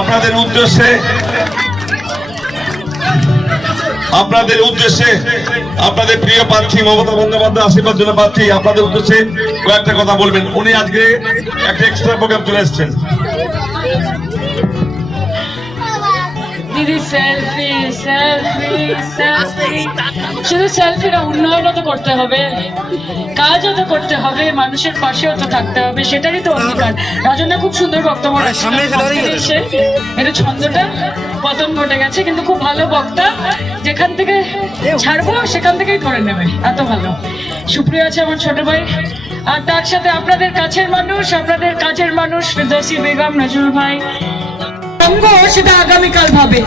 আপনাদের উদ্দেশ্যে আপনাদের উদ্দেশ্যে, আপনাদের প্রিয় প্রার্থী মমতা বন্দ্যোপাধ্যায় আশীর্বাদ জন্য প্রার্থী, আপনাদের উদ্দেশ্যে কয়েকটা কথা বলবেন। উনি আজকে একটা এক্সট্রা প্রোগ্রাম চলে এসছেন। দিদি সেলফি সেলফি সেলফি শুধু সেলফিটা উন্নয়নও তো করতে হবে কাজও তো করতে হবে মানুষের পাশেও তো থাকতে হবে সেটারই তো অধিকার। রাজনা খুব সুন্দর বক্তব্য। এসে এটা ছন্দটা পতন ঘটে গেছে কিন্তু খুব ভালো বক্তা যেখান থেকে ছাড়বো সেখান থেকেই ধরে নেবে এত ভালো। সুপ্রিয় আছে আমার ছোট ভাই আর তার সাথে আপনাদের কাছের মানুষ আপনাদের কাছের মানুষ ফিরদৌসি বেগম নজরুল ভাই অঙ্গ সেটা আগামীকাল ভাবে।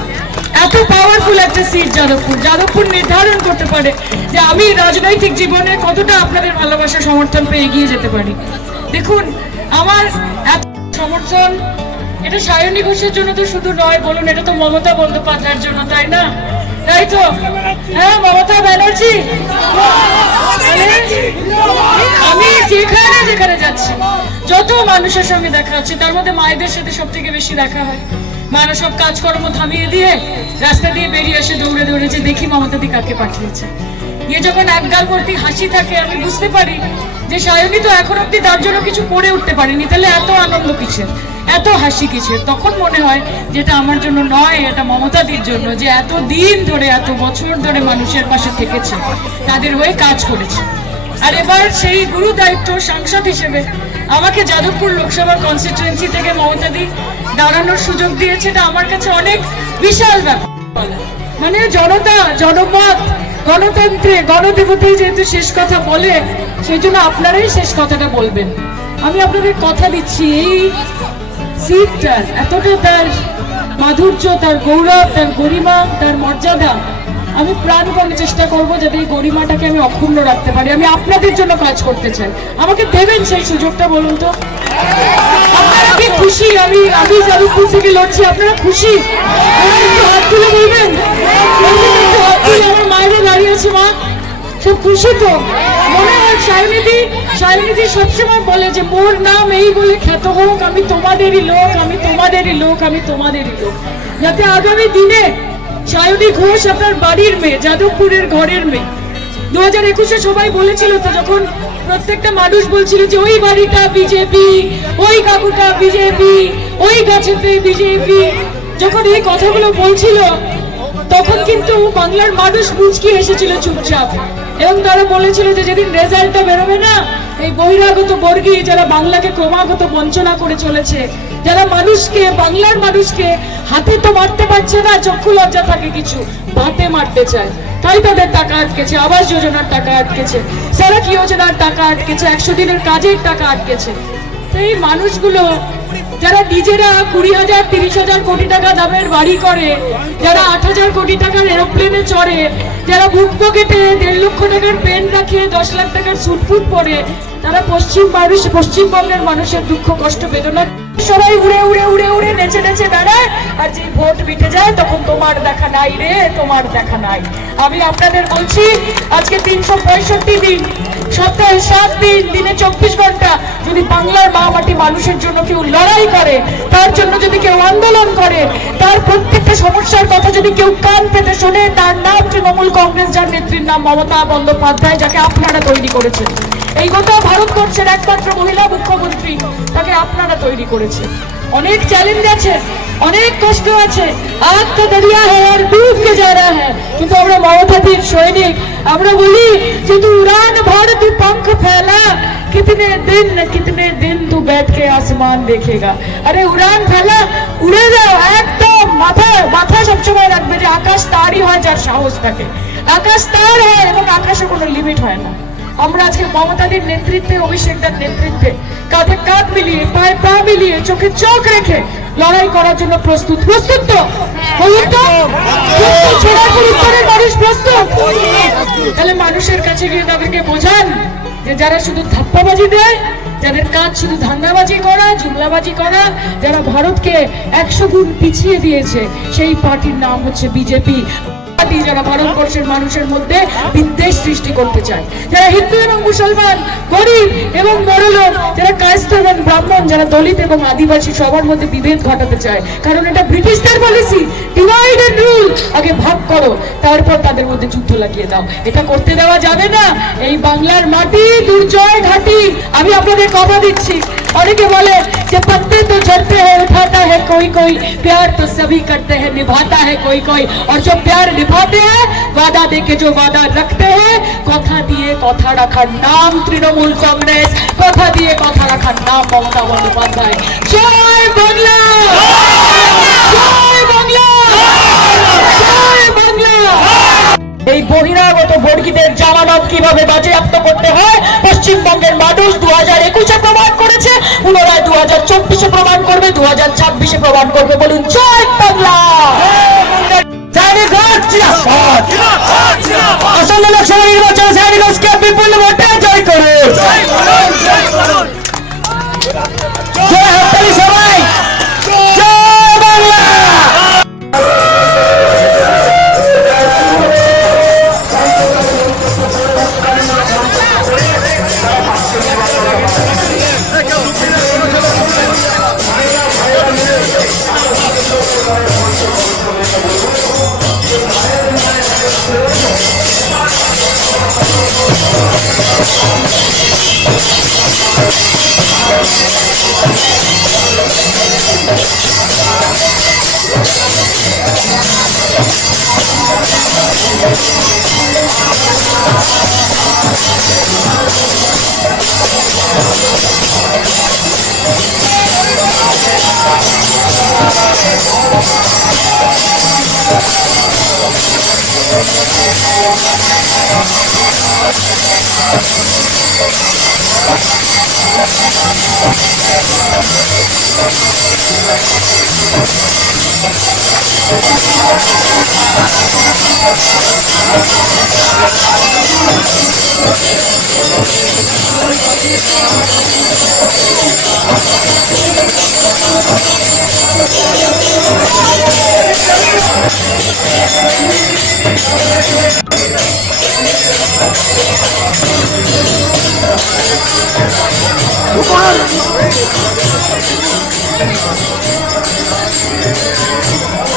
এত পাওয়ারফুল একটা সিট যাদবপুর। যাদবপুর নির্ধারণ করতে পারে যে আমি রাজনৈতিক জীবনে কতটা আপনাদের ভালোবাসা সমর্থন পেয়ে এগিয়ে যেতে পারি। দেখুন, আমার এত সমর্থন, এটা সায়নী ঘোষের জন্য তো শুধু নয়, বলুন এটা তো মমতা বন্দ্যোপাধ্যায়ের জন্য, তাই না? তাই তো? হ্যাঁ মমতা ব্যানার্জি? আমি যেখানে যেখানে যাচ্ছি, যত মানুষের সঙ্গে দেখা হচ্ছে, তার মধ্যে মায়েদের সাথে সব থেকে বেশি দেখা হয়। মারা সব কাজকর্ম থামিয়ে দিয়ে রাস্তা দিয়ে বেরিয়ে এসে দৌড়ে দৌড়েছে, দেখি মমতা দি কাকে পাঠিয়েছে। গিয়ে যখন এক গাল ভর্তি হাসি থাকে, আমি বুঝতে পারি যে সায়নী তো এখন অব্দি তার জন্য কিছু করে উঠতে পারেনি। তাহলে এত আনন্দ কিসের? এত হাসি কিসের? তখন মনে হয় যেটা আমার জন্য নয়, এটা মমতাদির জন্য যে এত দিন ধরে, এত বছর ধরে মানুষের পাশে থেকেছে, তাদের হয়ে কাজ করেছে। আর এবার সেই গুরু দায়িত্ব সাংসদ হিসেবে আমাকে যাদবপুর লোকসভা কনস্টিটুয়েন্সি থেকে মমতাদি দাঁড়ানোর সুযোগ দিয়েছে, এটা আমার কাছে অনেক বিশাল ব্যাপার। মানে জনতা, জনমত, গণতন্ত্রে গণদেবতাই যেহেতু শেষ কথা বলে, সেই জন্য আপনারাই শেষ কথাটা বলবেন। আমি আপনাদের কথা দিচ্ছি, এই সিটটার এতটা তার মাধুর্য, তার গৌরব, তার গরিমা, তার মর্যাদা আমি প্রাণপণে চেষ্টা করব যাতে এই গরিমাটাকে আমি অক্ষুণ্ণ রাখতে পারি। আমি আপনাদের জন্য কাজ করতে চাই। আমাকে দেবেন সেই সুযোগটা বলুন তো? আপনারা খুশি? আমি আমি যাদবপুর থেকে লড়ছি। আপনারা খুশি? হাত তুলে বলবেন? আমার মায়েরা দাঁড়িয়ে আছে মা। সব খুশি তো? মনে হয় সায়নিধি সায়নিধি সবসময় বলে যে মোর নাম এই বলে খ্যাত হোক আমি তোমাদেরই লোক আমি তোমাদেরই লোক আমি তোমাদেরই লোক। যাতে আগামী দিনে সায়নী ঘোষ আপনার বাড়ির মেয়ে, যাদবপুরের ঘরের মেয়ে। দু হাজার একুশে সবাই বলেছিল তো, যখন প্রত্যেকটা মানুষ বলছিল যে, ওই বাড়িটা বিজেপি, ওই কাকুটা বিজেপি, ওই গাছেতে বিজেপি। যখন এই কথাগুলো বলছিল, তখন কিন্তু বাংলার মানুষ মুচকি এসেছিল চুপচাপ। এবং তারা বলেছিল যে, যেদিন রেজাল্টটা বেরোবে না, এই বহিরাগত বর্গী যারা বাংলাকে ক্রমাগত বঞ্চনা করে চলেছে যারা মানুষকে, বাংলার মানুষকে হাতে তো মারতে পারছে না, চক্ষু লজ্জা থাকে কিছু ভাতে মারতে চায়। তাই তাদের টাকা আটকেছে, আবাস যোজনার টাকা আটকেছে সড়ক যোজনার টাকা আটকেছে, একশো দিনের কাজের টাকা আটকেছে। এই মানুষগুলো, যারা নিজেরা কুড়ি হাজার, তিরিশ হাজার কোটি টাকা দামের বাড়ি করে, যারা আট হাজার কোটি টাকার এরোপ্লেনে চড়ে, যারা বুক পকেটে দেড় লক্ষ টাকার পেন রাখে, দশ লাখ টাকার সুটফুট পরে, তারা পশ্চিম মানুষ, পশ্চিমবঙ্গের মানুষের দুঃখ, কষ্ট, বেদনা সবাই উড়ে উড়ে উড়ে উড়ে নেচে নেচে বেড়ায়। আর যে ভোট মিটে যায়, তখন তোমার দেখা নাই রে, তোমার দেখা নাই। আমি আপনাদের বলছি, আজকে তিনশো পঁয়ষট্টি দিন, সপ্তাহে সাত দিন, দিনে চব্বিশ ঘণ্টা যদি বাংলার মা মাটি মানুষের জন্য কেউ লড়াই করে, তার জন্য যদি কেউ আন্দোলন করে, তার প্রত্যেকটা সমস্যার কথা যদি কেউ কান পেতে শোনে তার নাম তৃণমূল কংগ্রেস যার নেত্রীর নাম মমতা বন্দ্যোপাধ্যায় যাকে আপনারা তৈরি করেছেন এই গোটা ভারতবর্ষের একমাত্র মহিলা মুখ্যমন্ত্রী তাকে আপনারা তৈরি করেছেন অনেক চ্যালেঞ্জ আছে অনেক কষ্ট আছে আগ তো দরিয়া হ্যাঁ আর ডুব কে যা রা হ্যাঁ কিন্তু আমরা মমতাদির সৈনিক আমরা বলি যে তু উড়ান ভর তু पंख फैला कितने दिन कितने दिन तू बैठ के आसमान देखेगा আরে উড়ান ফেলা উড়ে যাও একদম মাথা মাথা সবসময় রাখবে যে আকাশ তারই হয় যার সাহস থাকে। আকাশ তার হয় এবং আকাশে কোনো লিমিট হয় না। আমরা আজকে নেতৃত্বে অভিষেকদার নেতৃত্বে কাঁধে কাঁধ মিলিয়ে, পায়ে পা মিলিয়ে, চোখে চোখ রেখে লড়াই করার জন্য প্রস্তুত। প্রস্তুত তো? তাহলে মানুষের কাছে গিয়ে তাদেরকে বোঝান যে যারা শুধু ধাপ্পাবাজি দেয় যাদের কাজ শুধু ধান্দাবাজি করা, জুমলাবাজি করা, যারা ভারতকে একশো গুণ পিছিয়ে দিয়েছে, সেই পার্টির নাম হচ্ছে বিজেপি। পার্টি যারা ভারতবর্ষের মানুষের মধ্যে বিদ্বেষ সৃষ্টি করতে চায়, যারা হিন্দু এবং মুসলমান, গরিব এবং বড়লোক যারা কাস্ট এবং ব্রাহ্মণ, যারা দলিত এবং আদিবাসী, সবার মধ্যে বিভেদ ঘটাতে চায়। কারণ এটা ব্রিটিশদের পলিসি ডিভাইড এন্ড রুল আগে ভাগ করো, তারপর তাদের মধ্যে যুদ্ধ লাগিয়ে দাও। এটা করতে দেওয়া যাবে না। এই বাংলার মাটি, দুর্জয় ঘাটি, আমি আপনাদের কথা দিচ্ছি। অনেকে বলে যে पत्ते तो झड़ते हैं उठाता है कोई कोई प्यार तो सभी करते हैं निभाता है कोई कोई और जो प्यार निभाते हैं वादा दे के जो वादा रखते हैं কথা দিয়ে কথা রাখার নাম তৃণমূল কংগ্রেস কথা দিয়ে কথা রাখার নাম মমতা বন্দ্যোপাধ্যায় জয় বাংলা জয় বাংলা এই বহিরাগত বর্গীদের জামানত কীভাবে বাজেয়াপ্ত করতে হয়? পশ্চিমবঙ্গের মানুষ দু হাজার একুশে প্রমাণ করেছে পুনরায় দু হাজার চব্বিশে প্রমাণ করবে দু হাজার ছাব্বিশে প্রমাণ করবে। বলুন জয় বাংলা! Oh, my God.